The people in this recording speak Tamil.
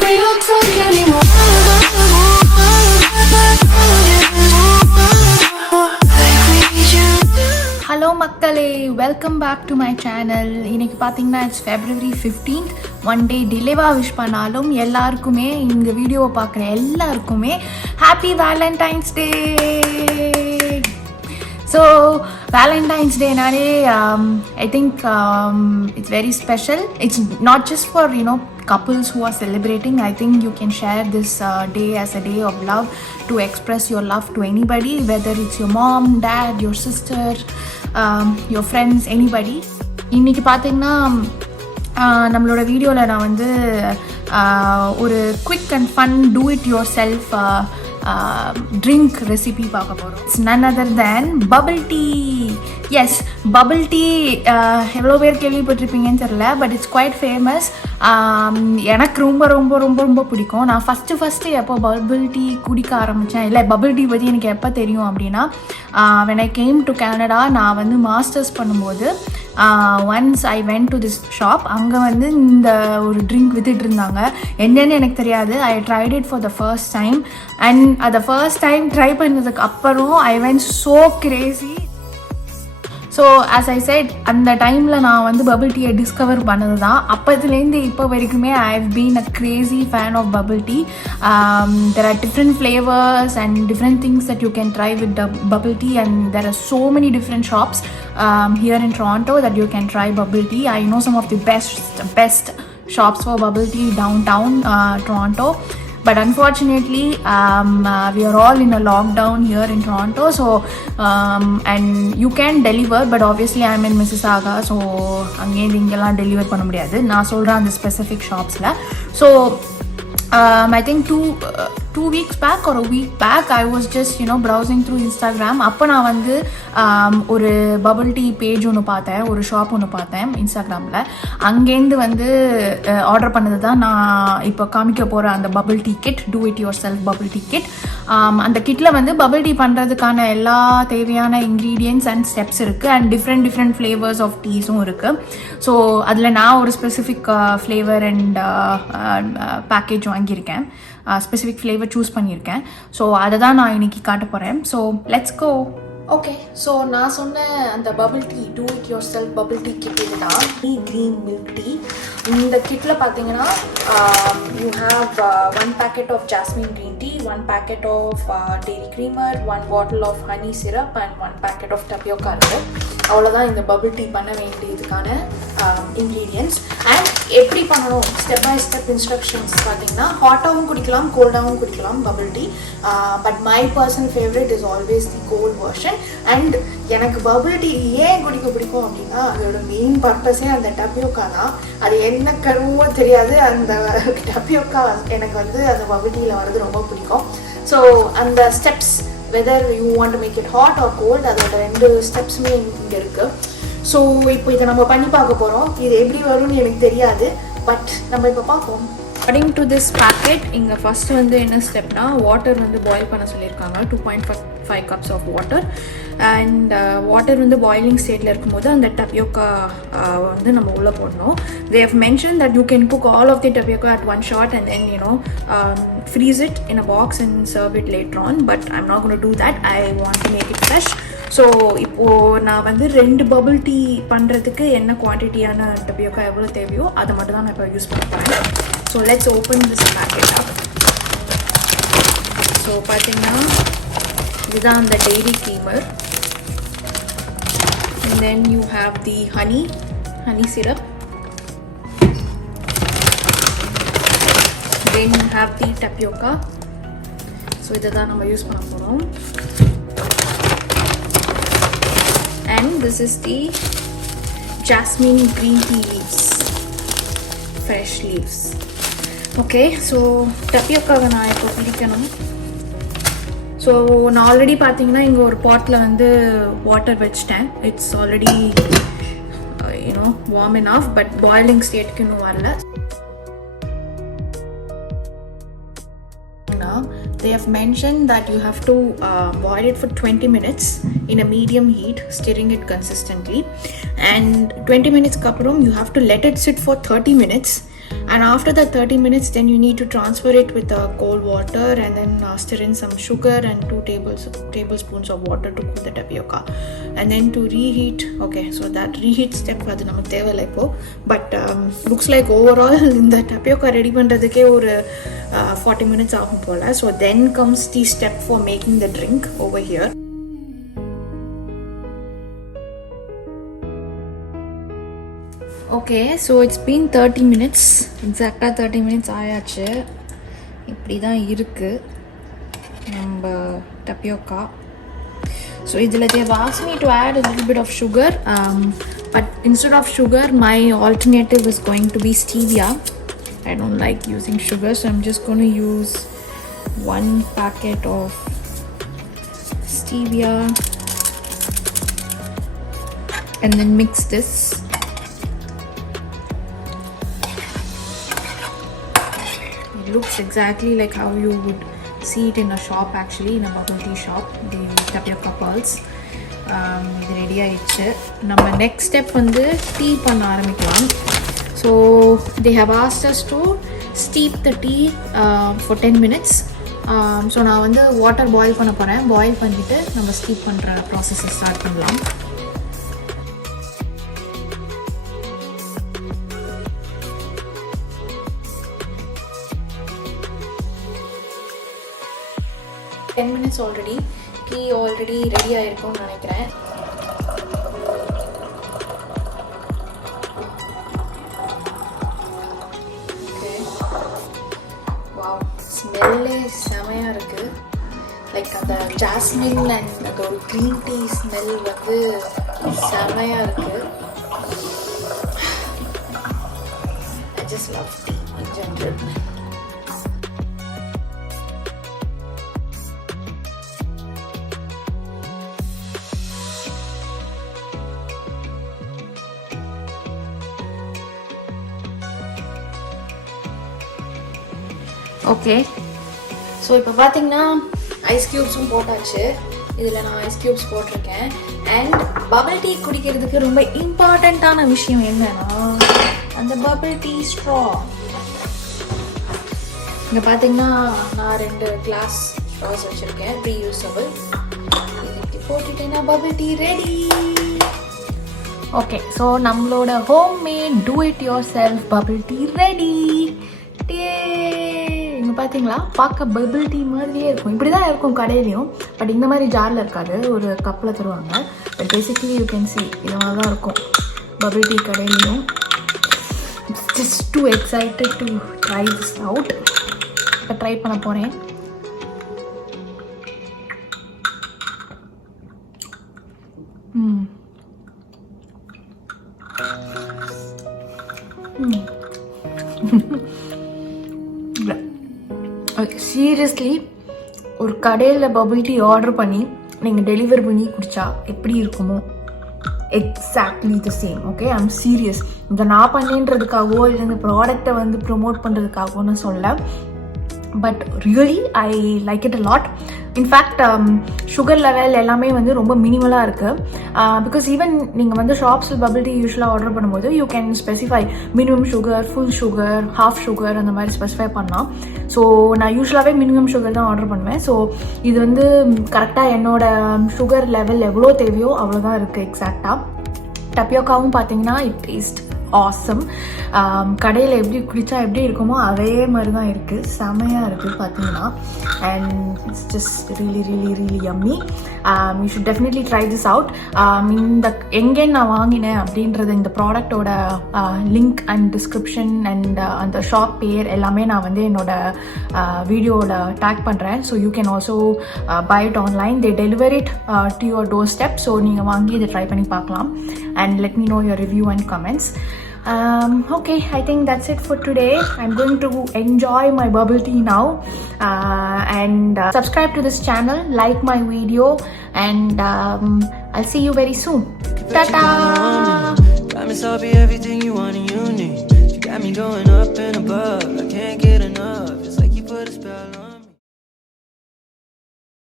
we don't talk anymore. Hello மக்களே, welcome back to my channel. இன்றைக்கி பார்த்தீங்கன்னா it's February 15th. One day டிலேவாக விஷ் பண்ணாலும் எல்லாருக்குமே, இந்த வீடியோவை பார்க்குற எல்லாருக்குமே happy Valentine's day. So Valentine's டேனாலே I think it's very special. It's not just for couples who are celebrating. I think you can share this day as a day of love, to express your love to anybody, whether it's your mom, dad, your sister, your friends, anybody. இன்னைக்கு பார்த்தீங்கன்னா நம்மளோட வீடியோவில் நான் வந்து ஒரு quick and fun do it yourself drink recipe பார்க்க போகிறோம். It's none other than bubble tea. Yes, bubble tea எவ்வளோ பேர் கேள்விப்பட்டிருப்பீங்கன்னு தெரியல, பட் இட்ஸ் குவைட் ஃபேமஸ். எனக்கு ரொம்ப ரொம்ப ரொம்ப ரொம்ப பிடிக்கும். நான் ஃபஸ்ட்டு எப்போ பபிள் டீ குடிக்க ஆரம்பித்தேன், இல்லை பபிள் டீ பற்றி எனக்கு எப்போ தெரியும் அப்படின்னா, when I came to Canada, நான் வந்து மாஸ்டர்ஸ் பண்ணும்போது once I went to this shop. அங்கே வந்து இந்த ஒரு ட்ரிங்க் வித்துட்டு இருந்தாங்க. என்னன்னு எனக்கு தெரியாது. I tried it for the first time, and அதை ஃபர்ஸ்ட் டைம் ட்ரை பண்ணதுக்கு அப்புறம் I went so crazy. So as I said, அந்த டைமில் நான் வந்து பபிள் டீயை டிஸ்கவர் பண்ணது தான். அப்போதுலேருந்து இப்போ வரைக்குமே I have been a crazy fan of bubble tea. There are different flavours and different things that you can try with bubble tea, and there are so many different shops here in Toronto that you can try bubble tea. I know some of the best shops for bubble tea downtown Toronto. But unfortunately, we are all in a lockdown here in Toronto. So, and you can deliver, but obviously I'm in Mississauga. So, again, ingella deliver panna mudiyadhu. Na solran and the specific shops la. So, I think two weeks back or a week back, I was just browsing through Instagram. அப்போ நான் வந்து ஒரு பபிள் டீ பேஜ் ஒன்று பார்த்தேன், ஒரு ஷாப் ஒன்று பார்த்தேன் இன்ஸ்டாகிராமில். அங்கேருந்து வந்து ஆர்டர் பண்ணது தான் நான் இப்போ காமிக்க போகிற அந்த bubble tea kit, do it yourself bubble tea kit. அந்த கிட்டில் வந்து பபிள் டீ பண்ணுறதுக்கான எல்லா தேவையான இன்க்ரீடியன்ட்ஸ் அண்ட் ஸ்டெப்ஸ் இருக்குது, அண்ட் டிஃப்ரெண்ட் ஃப்ளேவர்ஸ் ஆஃப் டீஸும் இருக்குது. ஸோ அதில் நான் ஒரு ஸ்பெசிஃபிக் ஃப்ளேவர் அண்ட் பேக்கேஜ் வாங்கியிருக்கேன், ஸ்பெசிஃபிக் ஃப்ளேவர் சூஸ் பண்ணியிருக்கேன். ஸோ அதை தான் நான் இன்னைக்கு காட்ட போகிறேன். So let's go. Okay, so நான் சொன்ன அந்த bubble tea, do it yourself bubble tea kit இதுதான். Green milk tea. இந்த கிட்டில் பார்த்தீங்கன்னா you have 1 packet of jasmine green tea, 1 packet of dairy creamer, 1 bottle of honey syrup, and 1 packet of tapioca இருக்குது. அவ்வளோதான் இந்த பபிள் டீ பண்ண வேண்டியதுக்கான இன்க்ரீடியன்ட்ஸ். அண்ட் எப்படி பண்ணணும், ஸ்டெப் பை ஸ்டெப் இன்ஸ்ட்ரக்ஷன்ஸ் பார்த்தீங்கன்னா, ஹாட்டாகவும் குடிக்கலாம், கோல்டாகவும் குடிக்கலாம் bubble tea. But my personal favourite is always the cold version. And எனக்கு பபிள் டீ ஏன் குடிக்க பிடிக்கும் அப்படின்னா, அதோட மெயின் பர்பஸே அந்த டப்பியோக்கா தான். அது என்ன கருவோ தெரியாது, அந்த டப்பியோக்கா எனக்கு வந்து அந்த பபிள் டீயில் வர்றது ரொம்ப பிடிக்கும். ஸோ அந்த steps, whether you want to make it hot or cold, அதோட 2 ஸ்டெப்ஸுமே இங்கே இருக்குது. ஸோ இப்போ இதை நம்ம பண்ணி பார்க்க போகிறோம். இது எப்படி வரும்னு எனக்கு தெரியாது, பட் நம்ம இப்போ பார்ப்போம். அக்கார்டிங் டு திஸ் பேக்கெட், இங்கே ஃபஸ்ட்டு வந்து என்ன ஸ்டெப்னா, வாட்டர் வந்து பாயில் பண்ண சொல்லியிருக்காங்க, 2.5 cups of water. And water வந்து பாயிலிங் ஸ்டேட்டில் இருக்கும்போது அந்த டப்பியோக்கா வந்து நம்ம உள்ளே போடணும். They have mention that you can cook all of the tapioca at one shot and then freeze it in a box and serve it later on, but I'm not going to do that. I want to make it fresh. So இப்போது நான் வந்து 2 பபிள் டீ பண்ணுறதுக்கு என்ன குவான்டிட்டியான டப்பியோக்கா எவ்வளோ தேவையோ அதை மட்டும் தான் நான் இப்போ யூஸ் பண்ண போகிறேன். So let's open this packet up. So பார்த்தீங்கன்னா இதுதான் அந்த dairy Kremer. And then you have the honey syrup. Then you have the tapioca. So இதை தான் நம்ம யூஸ் பண்ண போகிறோம். And this is the jasmine green tea leaves, fresh leaves. Okay, so tapioca-வை நான் இப்போ பிடிக்கணும். ஸோ நான் ஆல்ரெடி பார்த்தீங்கன்னா இங்கே ஒரு பாட்டில் வந்து வாட்டர் வச்சிட்டேன். It's already warm enough, but boiling ஸ்டேட்டுக்கு இன்னும் வரல. They have mentioned that you have to boil it for 20 minutes in a medium heat, stirring it consistently. And 20 minutes kappuram you have to let it sit for 30 minutes. And after that 30 minutes, then you need to transfer it with cold water and then stir in some sugar and 2 tablespoons of water to cook the tapioca. And then to reheat, okay, so that reheat step adu namak thevilla ipo, but looks like overall in the tapioca ready பண்றதுக்கே ஒரு 40 minutes ஆகும் போல. So then comes the step for making the drink over here. Okay, so it's been 30 minutes, exactly 30 minutes ஆயாச்சு. இப்படி தான் இருக்கு நம்ம tapioca. So இதில் they've asked me to add a little bit of sugar, but instead of sugar my alternative is going to be stevia. I don't like using sugar, so I'm just going to use 1 packet of stevia and then mix this. It looks exactly like how you would see it in a shop, actually in a bubble tea shop, the tapioca pearls. இது ரெடி ஆயிடுச்சு. நம்ம நெக்ஸ்ட் ஸ்டெப் வந்து டீ பண்ண ஆரம்பிக்கலாம். So they have asked us to steep the tea for 10 minutes. So நான் வந்து வாட்டர் பாயில் பண்ண போகிறேன். பாயில் பண்ணிவிட்டு நம்ம ஸ்டீப் பண்ணுற ப்ராசஸை ஸ்டார்ட் பண்ணலாம். Ten minutes already tea already ready ஆகிருக்கும்னு நினைக்கிறேன். ஸ்மெல்லே செமையாக இருக்குது. லைக் அந்த ஜாஸ்மின் அண்ட் அந்த ஒரு க்ரீன் டீ ஸ்மெல் வந்து செமையாக இருக்குது. I just love tea in general. Okay, so இப்போ பார்த்தீங்கன்னா ஐஸ் க்யூப்ஸும் போட்டாச்சு. இதில் நான் ஐஸ் க்யூப்ஸ் போட்டிருக்கேன். அண்ட் பபிள் டீ குடிக்கிறதுக்கு ரொம்ப இம்பார்ட்டண்ட்டான விஷயம் என்னன்னா அந்த பபிள் டீ ஸ்ட்ரா. இங்கே பார்த்தீங்கன்னா நான் 2 கிளாஸ் ஸ்ட்ராஸ் வச்சுருக்கேன், ரீயூசபிள். இது போட்டுட்டேன்னா bubble tea ready. Okay, so நம்மளோட homemade do it yourself bubble tea ready. இங்கே பார்த்தீங்களா, பார்க்க பபிள் டீ மாதிரியே இருக்கும். இப்படி தான் இருக்கும் கடையிலையும், பட் இந்த மாதிரி ஜாரில் இருக்காது, ஒரு கப்பில் தருவாங்க. But basically you can see இது மாதிரி தான் இருக்கும் பபிள் டீ கடையிலையும். Just two excited to try this out. இப்போ ட்ரை பண்ண போகிறேன். சீரியஸ்லி, ஒரு கடையில் பபிள் டீ ஆர்டர் பண்ணி நீங்கள் டெலிவர் பண்ணி குடித்தா எப்படி இருக்குமோ exactly the same. Okay, I am serious. இதை நான் பண்ணேன்றதுக்காகவோ இல்லை இந்த ப்ராடக்டை வந்து ப்ரொமோட் பண்ணுறதுக்காகவோ நான் சொல்ல, but really I like it a lot. In fact sugar level எல்லாமே வந்து ரொம்ப மினிமலாக இருக்குது. பிகாஸ் ஈவன் நீங்கள் வந்து ஷாப்ஸில் பபிள் டீ யூஸ்வலாக ஆர்டர் பண்ணும்போது you can specify minimum sugar, full sugar, half sugar அந்த மாதிரி ஸ்பெசிஃபை பண்ணலாம். ஸோ நான் யூஸ்வலாகவே மினிமம் சுகர் தான் ஆர்டர் பண்ணுவேன். ஸோ இது வந்து கரெக்டாக என்னோட சுகர் லெவல் எவ்வளோ தேவையோ அவ்வளோதான் இருக்குது எக்ஸாக்டாக. டப்பியோக்காவும் பார்த்தீங்கன்னா இட் டேஸ்ட் ஆசம். கடையில் எப்படி குடித்தா எப்படி இருக்குமோ அதே மாதிரி தான் இருக்குது. செமையாக இருக்குது பார்த்தீங்கன்னா. And it's just really really really yummy. You should definitely try this out. இந்த எங்கே நான் வாங்கினேன் அப்படின்றது இந்த ப்ராடக்டோட லிங்க் அண்ட் டிஸ்கிரிப்ஷன் அண்ட் அந்த ஷாப் பேர் எல்லாமே நான் வந்து என்னோட வீடியோவில் டேக் பண்ணுறேன். So you can also buy it online. They deliver it to your doorstep. So நீங்கள் வாங்கி இதை ட்ரை பண்ணி பார்க்கலாம். And let me know your review and comments. Okay, I think that's it for today. I'm going to enjoy my bubble tea now, and subscribe to this channel, like my video, and I'll see you very soon. Ta-ta! Promise I'll be everything you want and you need. You got me going up and above, I can't get enough.